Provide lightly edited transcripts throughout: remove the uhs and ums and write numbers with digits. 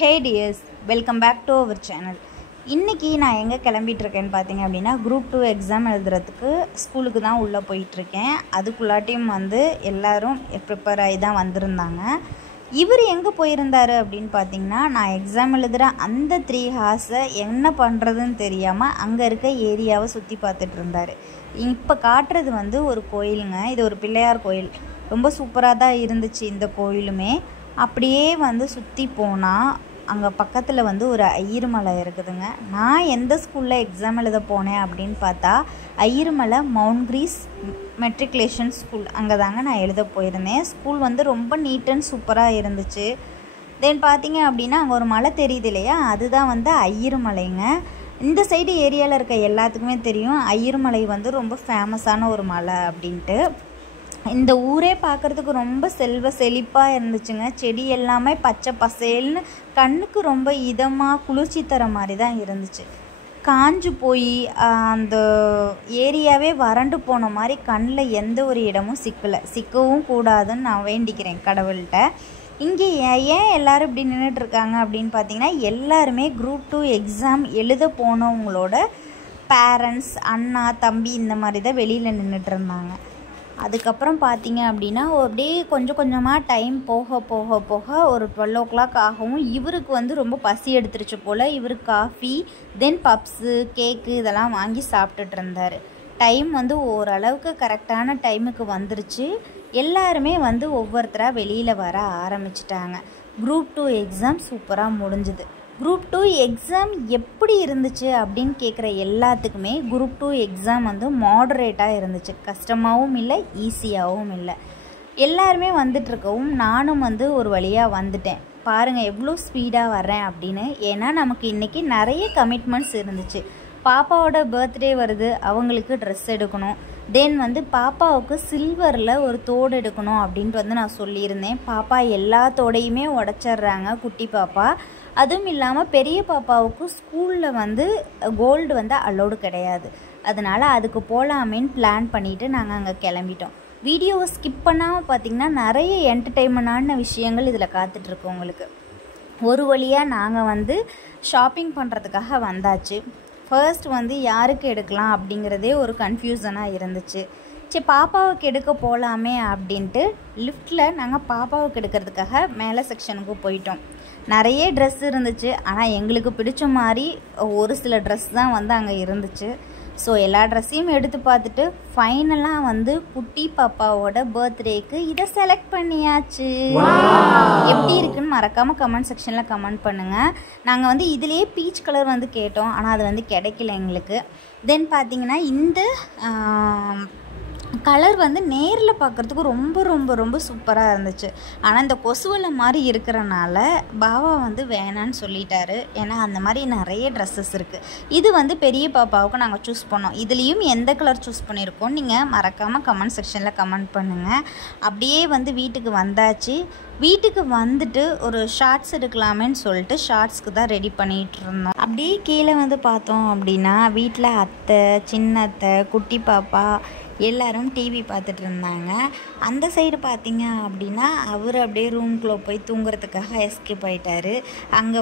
Hey dears, welcome back to our channel. இன்னைக்கு நான் எங்கே கிளம்பிட்டு இருக்கேன்னு பார்த்தீங்க அப்படின்னா குரூப் 2 எக்ஸாம் எழுதுறதுக்கு ஸ்கூலுக்கு தான் உள்ளே போயிட்டுருக்கேன். அதுக்குள்ளாட்டியும் எல்லோரும் ப்ரிப்பேர் ஆகி தான் வந்திருந்தாங்க. இவர் எங்கே போயிருந்தார் அப்படின்னு பார்த்தீங்கன்னா, நான் எக்ஸாம் எழுதுகிற அந்த 3 ஹார்ஸை என்ன பண்ணுறதுன்னு தெரியாமல் அங்கே இருக்க ஏரியாவை சுற்றி பார்த்துட்டு இருந்தார். இப்போ காட்டுறது ஒரு கோயிலுங்க. இது ஒரு பிள்ளையார் கோயில். ரொம்ப சூப்பராக தான் இருந்துச்சு இந்த கோயிலுமே. அப்படியே சுற்றி போனால் அங்கே பக்கத்தில் ஒரு ஐயருமலை இருக்குதுங்க. நான் எந்த ஸ்கூலில் எக்ஸாம் எழுத போனேன் அப்படின்னு பார்த்தா ஐயருமலை மவுண்ட் கிரீஸ் மெட்ரிகுலேஷன் ஸ்கூல், அங்கே தாங்க நான் எழுத போயிருந்தேன். ஸ்கூல் ரொம்ப நீட் அண்ட் சூப்பராக இருந்துச்சு. தென் பார்த்தீங்க அப்படின்னா அங்கே ஒரு மலை தெரியுது இல்லையா, அதுதான் ஐயருமலைங்க. இந்த சைடு ஏரியாவில் இருக்க எல்லாத்துக்குமே தெரியும் ஐயருமலை ரொம்ப ஃபேமஸான ஒரு மலை அப்படின்ட்டு. இந்த ஊரே பார்க்குறதுக்கு ரொம்ப செல்வ செழிப்பாக இருந்துச்சுங்க. செடி எல்லாமே பச்சை பசேல்னு கண்ணுக்கு ரொம்ப இதமாக குளிர்ச்சி தர மாதிரி தான் இருந்துச்சு. காஞ்சு போய் அந்த ஏரியாவே வறண்டு போன மாதிரி கண்ணில் எந்த ஒரு இடமும் சிக்கவும் கூடாதுன்னு நான் வேண்டிக்கிறேன் கடவுள்கிட்ட. இங்கே ஏன் எல்லோரும் இப்படி நின்றுட்டுருக்காங்க அப்படின்னு பார்த்தீங்கன்னா, எல்லாருமே குரூப் 2 எக்ஸாம் எழுத போனவங்களோட பேரண்ட்ஸ், அண்ணா, தம்பி இந்த மாதிரி தான் வெளியில் நின்றுட்டு இருந்தாங்க. அதுக்கப்புறம் பார்த்தீங்க அப்படின்னா அப்படியே கொஞ்சம் கொஞ்சமாக டைம் போக போக போக ஒரு 12 o'clock ஆகவும் இவருக்கு ரொம்ப பசி எடுத்துருச்சு போல். இவர் காஃபி தென் பப்ஸு கேக்கு இதெல்லாம் வாங்கி சாப்பிட்டுட்டு இருந்தார். டைம் ஓரளவுக்கு கரெக்டான டைமுக்கு வந்துருச்சு. எல்லாருமே ஒவ்வொருத்தராக வெளியில் வர ஆரம்பிச்சிட்டாங்க. குரூப் 2 எக்ஸாம் சூப்பராக முடிஞ்சுது. குரூப் 2 எக்ஸாம் எப்படி இருந்துச்சு அப்படின்னு கேட்குற எல்லாத்துக்குமே குரூப் 2 எக்ஸாம் மாடரேட்டாக இருந்துச்சு. கஷ்டமாகவும் இல்லை, ஈஸியாகவும் இல்லை. எல்லாருமே வந்துட்டுருக்கவும் நானும் ஒரு வழியாக வந்துட்டேன். பாருங்கள் எவ்வளோ ஸ்பீடாக வர்றேன் அப்படின்னு. ஏன்னா நமக்கு இன்றைக்கி நிறைய கமிட்மெண்ட்ஸ் இருந்துச்சு. பாப்பாவோட பர்த்டே வருது, அவங்களுக்கு ட்ரெஸ் எடுக்கணும். தென் பாப்பாவுக்கு சில்வரில் ஒரு தோடு எடுக்கணும் அப்படின்ட்டு நான் சொல்லியிருந்தேன். பாப்பா எல்லா தோடையுமே உடச்சிட்றாங்க, குட்டி பாப்பா. அதுவும் இல்லாமல் பெரிய பாப்பாவுக்கு ஸ்கூலில் கோல்டு அலோடு கிடையாது. அதனால் அதுக்கு போகலாமேன்னு பிளான் பண்ணிவிட்டு நாங்கள் அங்கே கிளம்பிட்டோம். வீடியோவை ஸ்கிப் பண்ணாமல் பார்த்திங்கன்னா நிறைய என்டர்டெயின்மெண்டான விஷயங்கள் இதில் காத்துட்ருக்கு உங்களுக்கு. ஒரு வழியாக நாங்கள் ஷாப்பிங் பண்ணுறதுக்காக வந்தாச்சு. ஃபர்ஸ்ட் யாருக்கு எடுக்கலாம் அப்படிங்கிறதே ஒரு கன்ஃபியூசனாக இருந்துச்சு. சரி பாப்பாவுக்கு எடுக்க போகலாமே அப்படின்ட்டு லிஃப்ட்டில் நாங்கள் பாப்பாவுக்கு எடுக்கிறதுக்காக மேலே செக்ஷனுக்கு போயிட்டோம். நிறைய ட்ரெஸ் இருந்துச்சு, ஆனால் எங்களுக்கு பிடிச்ச மாதிரி ஒரு சில ட்ரெஸ் தான் அங்கே இருந்துச்சு. ஸோ எல்லா ட்ரெஸ்ஸையும் எடுத்து பார்த்துட்டு ஃபைனலாக குட்டி பாப்பாவோட பர்த்டேக்கு இதை செலக்ட் பண்ணியாச்சு. எப்படி இருக்குன்னு மறக்காமல் கமெண்ட் செக்ஷனில் கமெண்ட் பண்ணுங்கள். நாங்கள் இதுலேயே பீச் கலர் கேட்டோம், ஆனால் அது கிடைக்கல எங்களுக்கு. தென் பார்த்தீங்கன்னா இந்த கலர் நேரில் பார்க்குறதுக்கு ரொம்ப ரொம்ப ரொம்ப சூப்பராக இருந்துச்சு. ஆனால் இந்த கொசுவலை மாதிரி இருக்கிறனால பாவா வேணான்னு சொல்லிட்டாரு. ஏன்னா அந்த மாதிரி நிறைய ட்ரெஸ்ஸஸ் இருக்குது. இது பெரிய பாப்பாவுக்கு நாங்கள் சூஸ் பண்ணோம். இதுலேயும் எந்த கலர் சூஸ் பண்ணியிருக்கோம் நீங்கள் மறக்காமல் கமெண்ட் செக்ஷனில் கமெண்ட் பண்ணுங்கள். அப்படியே வீட்டுக்கு வந்தாச்சு. வீட்டுக்கு வந்துட்டு ஒரு ஷார்ட்ஸ் எடுக்கலாமேன்னு சொல்லிட்டு ஷார்ட்ஸ்க்கு தான் ரெடி பண்ணிகிட்டு இருந்தோம். அப்படியே கீழே பார்த்தோம் அப்படின்னா வீட்டில் அத்தை, சின்ன அத்தை, குட்டி பாப்பா எல்லோரும் டிவி பார்த்துட்டு இருந்தாங்க. அந்த சைடு பார்த்தீங்க அப்படின்னா அவர் அப்படியே ரூம்குள்ளே போய் தூங்குறதுக்காக எஸ்கேப் ஆகிட்டார். அங்கே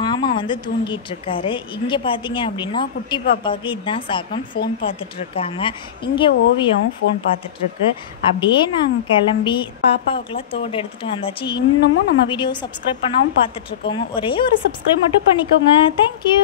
மாமா தூங்கிட்டுருக்காரு. இங்கே பார்த்தீங்க அப்படின்னா குட்டி பாப்பாவுக்கு இதுதான் சாக்குன்னு ஃபோன் பார்த்துட்ருக்காங்க. இங்கே ஓவியாவும் ஃபோன் பார்த்துட்ருக்கு. அப்படியே நாங்கள் கிளம்பி பாப்பாவுக்குலாம் தோடு எடுத்துகிட்டு வந்தாச்சு. இன்னமும் நம்ம வீடியோ சப்ஸ்கிரைப் பண்ணாமல் பார்த்துட்ருக்கோங்க. ஒரே ஒரு சப்ஸ்கிரைப் மட்டும் பண்ணிக்கோங்க. தேங்க்யூ.